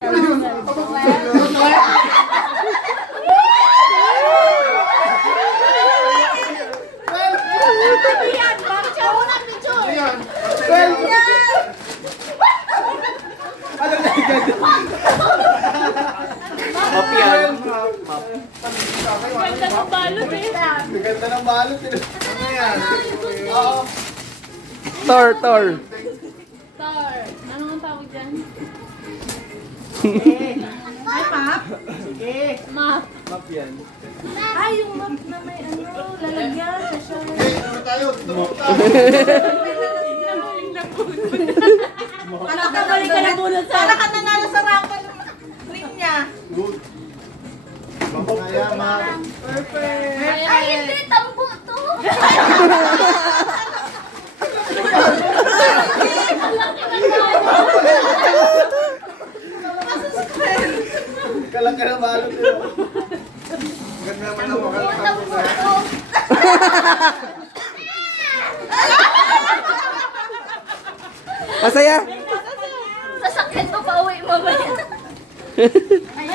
Ganda ng balot eh. Ganda ng balot eh. Ano yan? Oo. Tor. Star. Ano ang tawag dyan? Ay, map? Map. Map yan. Ay, yung map na may ano, lalagyan sa show. Okay, ano tayo? Nakabalik ka na bunot sa... Para ka nanalo sa raffle ring niya. Good. Kaya, map. Perfect. Ay, hindi. Tambo to. Kalaki ng balot eh. Ganda naman ang makalakang ko. Masaya? Sasakyan ko pa uwi mamaya. Ay,